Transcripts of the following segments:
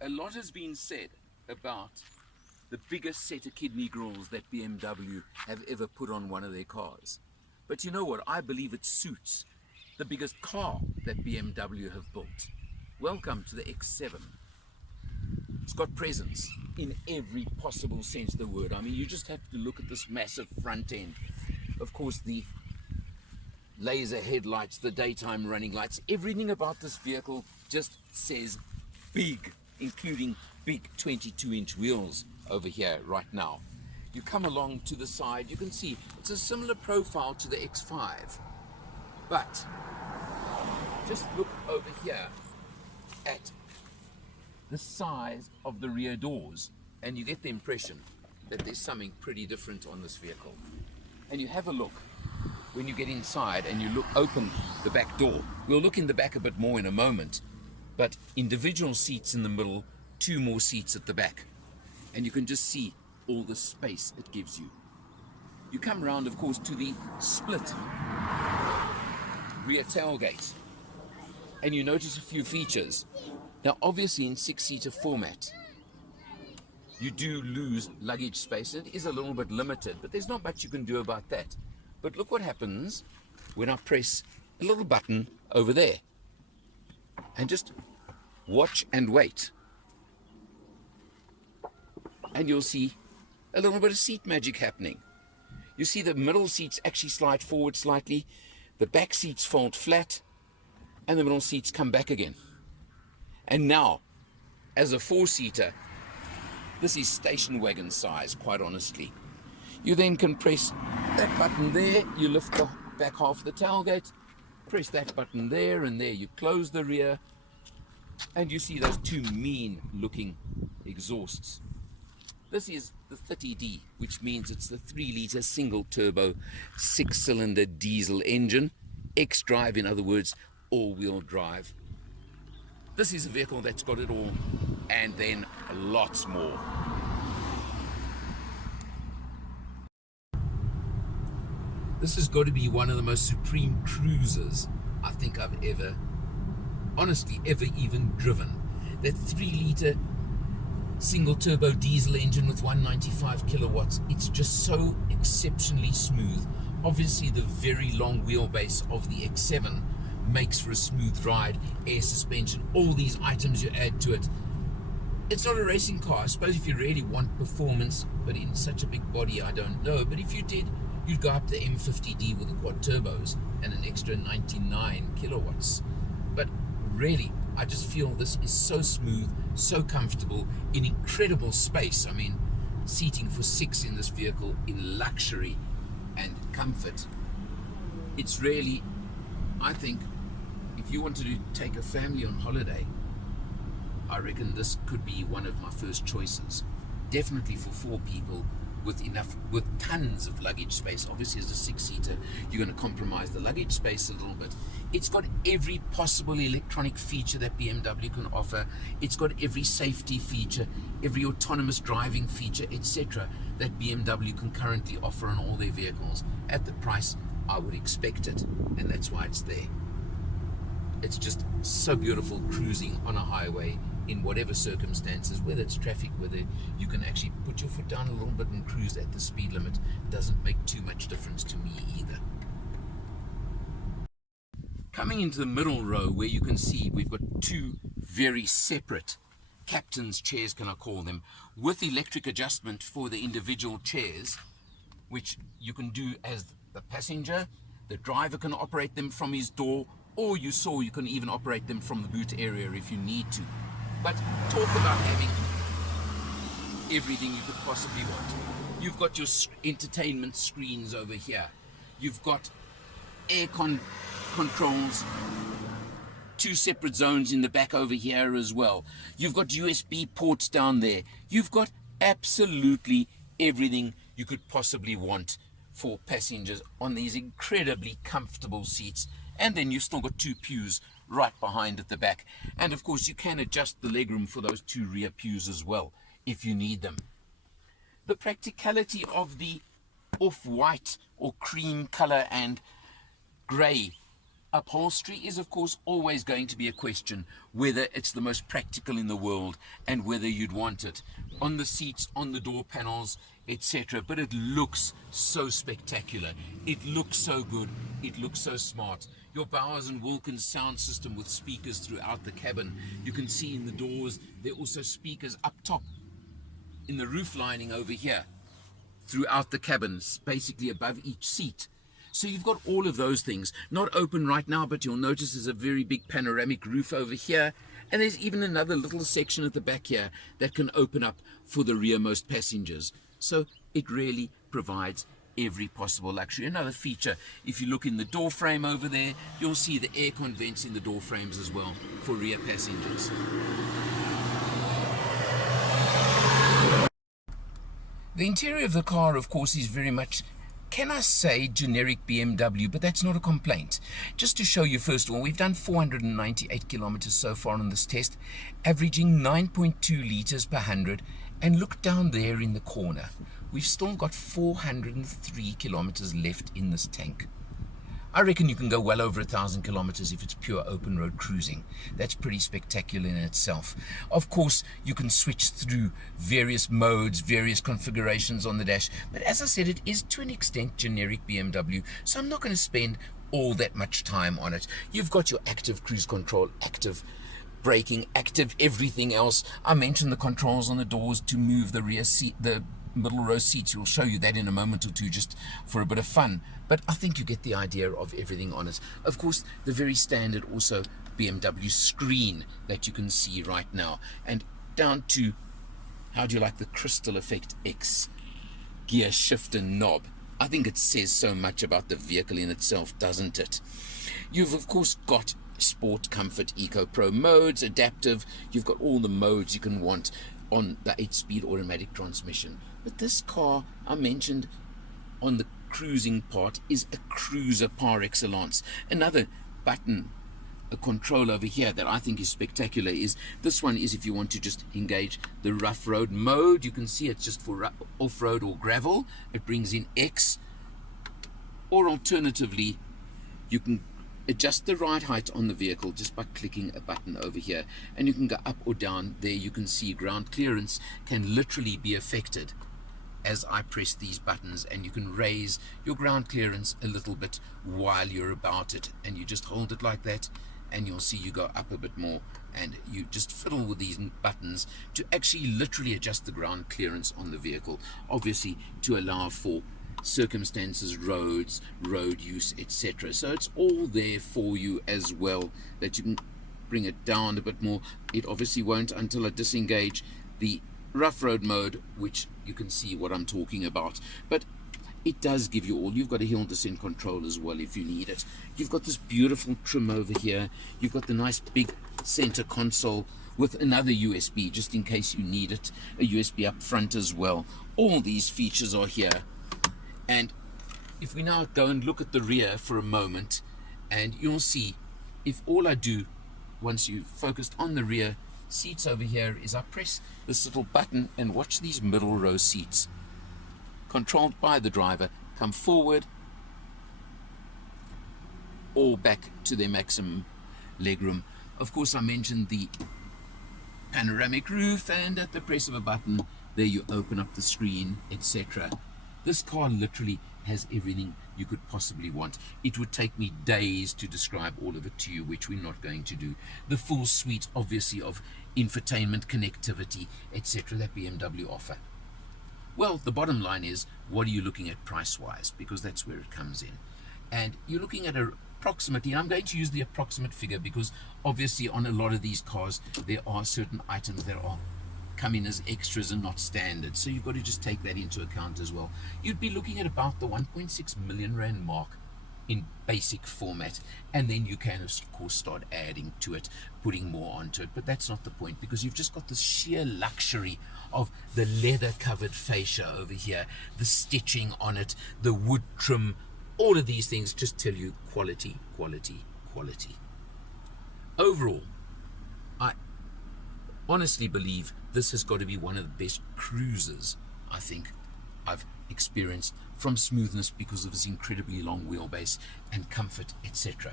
A lot has been said about the biggest set of kidney grills that BMW have ever put on one of their cars. But you know what? I believe it suits the biggest car that BMW have built. Welcome to the X7. It's got presence in every possible sense of the word. I mean, you just have to look at this massive front end. Of course, the laser headlights, the daytime running lights, everything about this vehicle just says big, including big 22-inch wheels over here right now. You come along to the side, you can see it's a similar profile to the X5, but just look over here at the size of the rear doors and you get the impression that there's something pretty different on this vehicle. And you have a look when you get inside and you open the back door. We'll look in the back a bit more in a moment, but individual seats in the middle, 2 more seats at the back, and you can just see all the space it gives you. You come around, of course, to the split rear tailgate, and you notice a few features. Now, obviously, in 6-seater format, you do lose luggage space. It is a little bit limited, but there's not much you can do about that. But look what happens when I press a little button over there. And just watch and wait. And you'll see a little bit of seat magic happening. You see the middle seats actually slide forward slightly, the back seats fold flat, and the middle seats come back again. And now, as a 4-seater, this is station wagon size, quite honestly. You then can press that button there, you lift the back half of the tailgate, press that button there, and there you close the rear, and you see those 2 mean-looking exhausts. This is the 30D, which means it's the 3-litre single-turbo 6-cylinder diesel engine, xDrive, in other words, all-wheel drive. This is a vehicle that's got it all, and then lots more. This has got to be one of the most supreme cruisers I think I've ever, honestly, ever even driven. That 3-litre single turbo diesel engine with 195 kilowatts, it's just so exceptionally smooth. Obviously, the very long wheelbase of the X7 makes for a smooth ride, air suspension, all these items you add to it. It's not a racing car. I suppose if you really want performance, but in such a big body, I don't know. But if you did, you'd go up to M50D with the quad turbos and an extra 99 kilowatts. But really, I just feel this is so smooth, so comfortable, in incredible space. I mean, seating for 6 in this vehicle in luxury and comfort. It's really, I think, if you wanted to take a family on holiday, I reckon this could be one of my first choices. Definitely for 4 people with tons of luggage space. Obviously, as a 6-seater, you're going to compromise the luggage space a little bit. It's got every possible electronic feature that BMW can offer. It's got every safety feature, every autonomous driving feature, etc. that BMW can currently offer on all their vehicles at the price I would expect it, and that's why it's there. It's just so beautiful cruising on a highway in whatever circumstances, whether it's traffic, whether you can actually put your foot down a little bit and cruise at the speed limit. Doesn't make too much difference to me either. Coming into the middle row, where you can see we've got 2 very separate captain's chairs, can I call them, with electric adjustment for the individual chairs, which you can do as the passenger. The driver can operate them from his door, or you can even operate them from the boot area if you need to. But talk about having everything you could possibly want. You've got your entertainment screens over here. You've got air controls, 2 separate zones in the back over here as well. You've got USB ports down there. You've got absolutely everything you could possibly want for passengers on these incredibly comfortable seats. And then you've still got 2 pews right behind at the back. And of course, you can adjust the legroom for those 2 rear pews as well, if you need them. The practicality of the off-white or cream color and gray Upholstery is, of course, always going to be a question whether it's the most practical in the world and whether you'd want it on the seats, on the door panels, etc. But it looks so spectacular. It looks so good. It looks so smart. Your Bowers and Wilkins sound system with speakers throughout the cabin. You can see in the doors, there are also speakers up top in the roof lining over here throughout the cabin, basically above each seat. So you've got all of those things, not open right now, but you'll notice there's a very big panoramic roof over here. And there's even another little section at the back here that can open up for the rearmost passengers. So it really provides every possible luxury. Another feature, if you look in the door frame over there, you'll see the air con vents in the door frames as well for rear passengers. The interior of the car, of course, is very much, can I say, generic BMW, but that's not a complaint. Just to show you, first of all, we've done 498 kilometers so far on this test, averaging 9.2 liters per 100, and look down there in the corner. We've still got 403 kilometers left in this tank. I reckon you can go well over 1,000 kilometers if it's pure open road cruising. That's pretty spectacular in itself. Of course, you can switch through various modes, various configurations on the dash, but as I said, it is to an extent generic BMW, so I'm not going to spend all that much time on it. You've got your active cruise control, active braking, active everything else. I mentioned the controls on the doors to move the rear seat, the middle row seats. We'll show you that in a moment or two just for a bit of fun, but I think you get the idea of everything on it. Of course, the very standard also BMW screen that you can see right now, and down to, how do you like the Crystal Effect X gear shifter knob? I think it says so much about the vehicle in itself, doesn't it? You've of course got Sport, Comfort, Eco, Pro modes, adaptive. You've got all the modes you can want on the 8-speed automatic transmission. But this car, I mentioned on the cruising part, is a cruiser par excellence. Another button, a control over here that I think is spectacular is this one is if you want to just engage the rough road mode. You can see it's just for off-road or gravel. It brings in X, or alternatively you can adjust the ride height on the vehicle just by clicking a button over here, and you can go up or down. There you can see ground clearance can literally be affected as I press these buttons, and you can raise your ground clearance a little bit while you're about it, and you just hold it like that and you'll see you go up a bit more, and you just fiddle with these buttons to actually literally adjust the ground clearance on the vehicle, obviously to allow for circumstances, roads, road use, etc. So it's all there for you as well, that you can bring it down a bit more. It obviously won't until I disengage the rough road mode, which you can see what I'm talking about, but it does give you all. You've got a hill descent control as well if you need it. You've got this beautiful trim over here. You've got the nice big center console with another USB just in case you need it, a USB up front as well. All these features are here. And if we now go and look at the rear for a moment, and you'll see, if all I do once you've focused on the rear seats over here is I press this little button, and watch these middle row seats, controlled by the driver, come forward or back to their maximum legroom. Of course, I mentioned the panoramic roof, and at the press of a button there you open up the screen, etc. This car literally has everything you could possibly want. It would take me days to describe all of it to you, which we're not going to do. The full suite, obviously, of infotainment, connectivity, etc. that BMW offer. Well, the bottom line is, what are you looking at price-wise? Because that's where it comes in. And you're looking at approximately, I'm going to use the approximate figure because obviously on a lot of these cars, there are certain items that are come in as extras and not standard, so you've got to just take that into account as well. You'd be looking at about the 1.6 million rand mark in basic format, and then you can of course start adding to it, putting more onto it, but that's not the point, because you've just got the sheer luxury of the leather covered fascia over here, the stitching on it, the wood trim. All of these things just tell you quality, quality, quality. Overall, I honestly believe this has got to be one of the best cruisers I think I've experienced, from smoothness because of its incredibly long wheelbase and comfort, etc.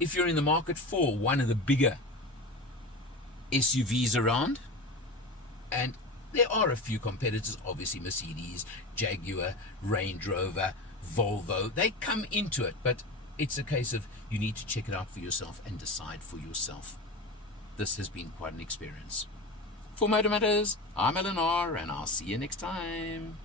if you're in the market for one of the bigger SUVs around, and there are a few competitors, obviously Mercedes, Jaguar, Range Rover, Volvo, they come into it, but it's a case of you need to check it out for yourself and decide for yourself. This has been quite an experience. For Motor Matters, I'm Eleanor, and I'll see you next time.